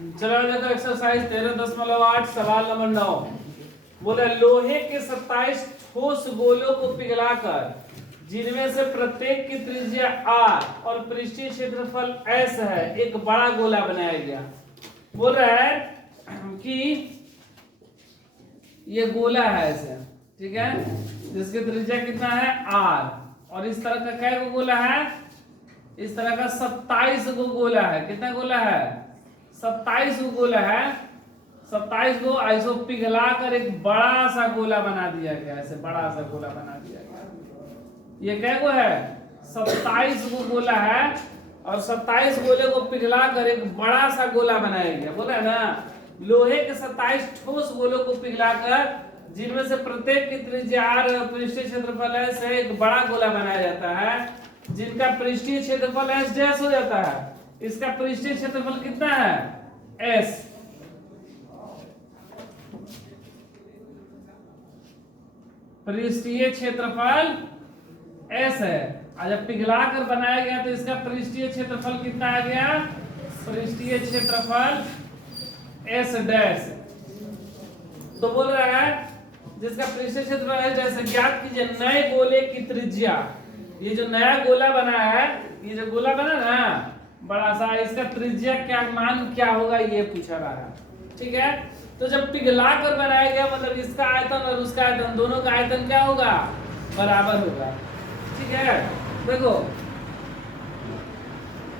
चलो देखो एक्सरसाइज 13.8 सवाल नंबर 9 बोला लोहे के 27 ठोस गोलों को पिघलाकर जिनमें से प्रत्येक की त्रिज्या r और पृष्ठीय क्षेत्रफल s है एक बड़ा गोला बनाया गया। बोल रहा है कि ये गोला है ऐसे, ठीक है, जिसकी त्रिज्या कितना है r और इस तरह का क्या गोला है, इस तरह का 27 गो गोला है। कितना गोला है? 27 गो गोला है। 27 गो ऐसो पिघला कर एक बड़ा सा गोला बना दिया गया, ऐसे बड़ा सा गोला बना दिया गया। ये क्या गो है? 27 गो गोला है और 27 गोले को पिघला कर एक बड़ा सा गोला बनाया गया। बोला है ना, लोहे के 27 ठोस गोलों को पिघलाकर जिनमें से प्रत्येक की त्रिज्या r और पृष्ठीय क्षेत्रफल s से एक बड़ा गोला बनाया जाता है, जिनका पृष्ठीय क्षेत्रफल s डैश हो जाता है। इसका पृष्ठीय क्षेत्रफल कितना है? s। पृष्ठीय क्षेत्रफल s है और जब पिघला कर बनाया गया तो इसका पृष्ठीय क्षेत्रफल कितना आ गया? पृष्ठीय क्षेत्रफल s डैश। तो बोल रहा है जिसका पृष्ठीय क्षेत्रफल s डैश ज्ञात कीजिए नए गोले की त्रिज्या। ये जो नया गोला बना है, ये जो गोला बना ना बड़ा सा, इसका त्रिज्या क्या मान क्या होगा ये पूछा रहा है, ठीक है। तो जब पिघला कर बनाया गया मतलब इसका आयतन और उसका आयतन दोनों का आयतन क्या होगा? बराबर होगा, ठीक है। देखो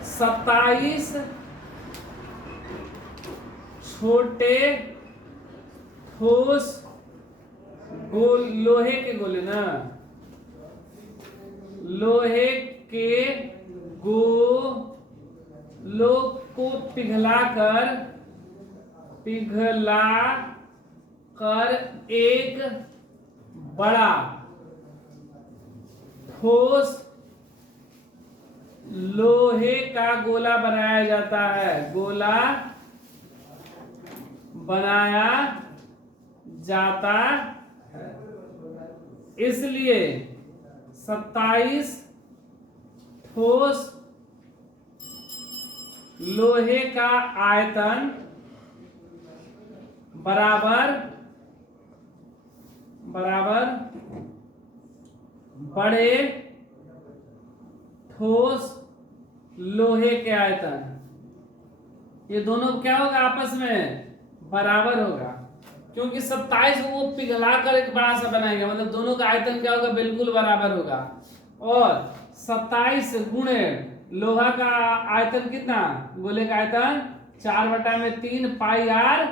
27 छोटे ठोस गोल लोहे के गोले ना, लोहे के गोलों को पिघला कर एक बड़ा ठोस लोहे का गोला बनाया जाता है। गोला बनाया जाता है, इसलिए 27 ठोस लोहे का आयतन बराबर बड़े ठोस लोहे के आयतन, ये दोनों क्या होगा? आपस में बराबर होगा, क्योंकि 27 को पिघला कर एक बड़ा सा बनाएगा मतलब दोनों का आयतन क्या होगा? बिल्कुल बराबर होगा। और 27 गुणे लोहा का आयतन कितना? गोले का आयतन 4/3 पाई r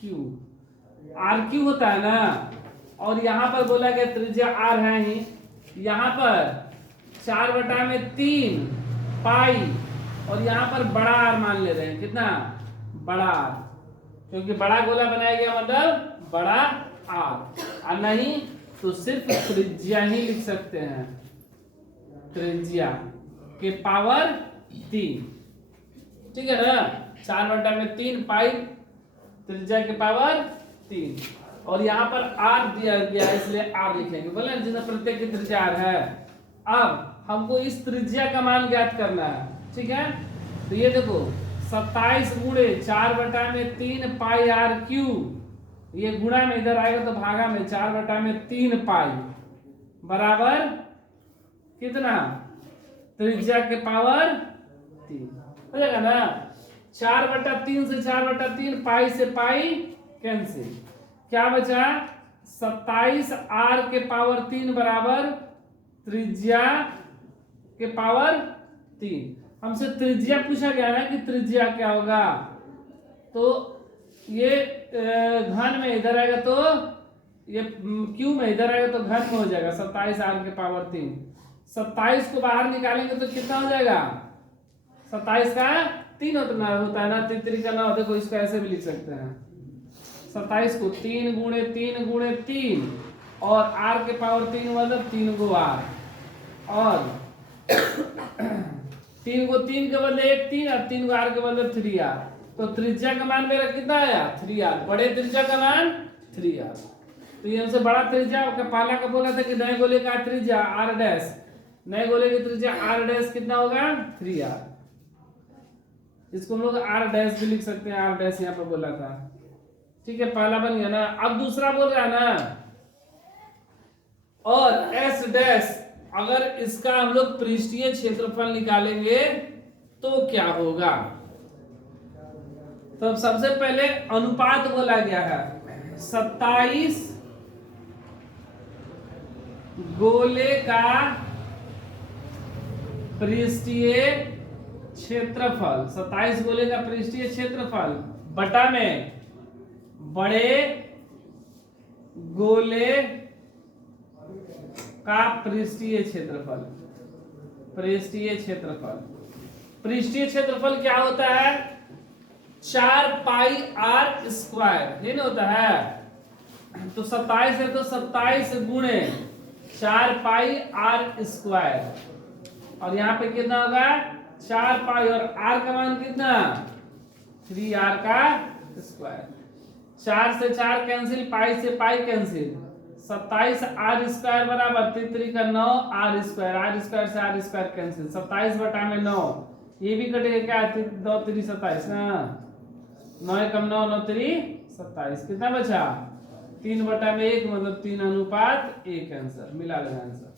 क्यू होता है ना। और यहाँ पर बोला गया त्रिज्या r है ही, यहाँ पर 4/3 पाई और यहाँ पर बड़ा r मान ले रहे हैं। कितना? बड़ा r, क्योंकि बड़ा गोला बनाया गया मतलब बड़ा r। और नहीं तो सिर्फ त्रिज्या ही लिख सकते हैं, त्रिज्या के पावर 3, ठीक है ना। 4/3 पाई त्रिज्या के पावर 3 और यहाँ पर r दिया गया इसलिए r लिखेंगे। बोले जिसमें प्रत्येक की त्रिज्या r है। अब हमको इस त्रिज्या का मान ज्ञात करना है, ठीक है। तो ये देखो 27 गुणे 4/3 पाई r क्यू, ये गुणा में इधर आएगा तो भागा में 4/3 पाई बराबर कितना? त्रिज्या के पावर 3 हो जाएगा ना। 4/3 से 4/3 पाई से पाई कैंसिल, क्या बचा? 27 r के पावर 3 बराबर त्रिज्या के पावर 3। हमसे त्रिज्या पूछा गया ना कि त्रिज्या क्या होगा, तो ये घन में इधर आएगा तो ये क्यू में इधर आएगा तो घन में हो जाएगा 27 r के पावर 3। 27 को बाहर निकालेंगे तो कितना हो जाएगा? 27 का 3 होता है ना, 3 का 9। देखो इसको ऐसे भी लिख सकते हैं, 27 को 3 गुणे 3 गुणे 3 और r के पावर 3 मतलब 3 गो r और 3 को 3 के बदले 1 3 और 3 को r के बदले 3r। तो त्रिज्या का मान मेरा कितना आया? 3r। बड़े त्रिज्या का मान 3r। तो ये हमसे बड़ा त्रिज्या पहला का बोला था कि नए गोले का त्रिज्या r डैश, नए गोले की त्रिज्या r डैश कितना होगा? 3r। इसको हम लोग आर डैश भी लिख सकते हैं, आर डैश यहाँ पर बोला था। ठीक है, पहला बन गया ना। अब दूसरा बोल रहा है ना, और एस डैश, अगर इसका हम लोग पृष्ठीय क्षेत्रफल निकालेंगे तो क्या होगा। तो सबसे पहले अनुपात बोला गया है, 27 गोले का पृष्ठीय क्षेत्रफल, 27 गोले का पृष्ठीय क्षेत्रफल बटा में बड़े गोले का पृष्ठीय क्षेत्रफल। पृष्ठीय क्षेत्रफल, पृष्ठीय क्षेत्रफल क्या होता है, 4 पाई आर स्क्वायर, ये ना होता है। तो 27 है तो 27 गुणे 4 पाई आर स्क्वायर, और यहाँ पे कितना होगा 4 पाई, और आर का मान कितना 3r का स्क्वायर। 4 से 4 कैंसिल, पाई से पाई कैंसिल, 27 आर स्क्वायर बराबर 3 का 9 आर स्क्वायर, आर स्क्वायर से आर स्क्वायर कैंसिल, 27 बटा में 9, ये भी कटेगा क्या, 2 3 27 ना, 9 कम 9 9 3 27, कितना बचा 3 बटा में 1, मतलब 3 अनुपात 1 आंसर मिला लेगा आंसर।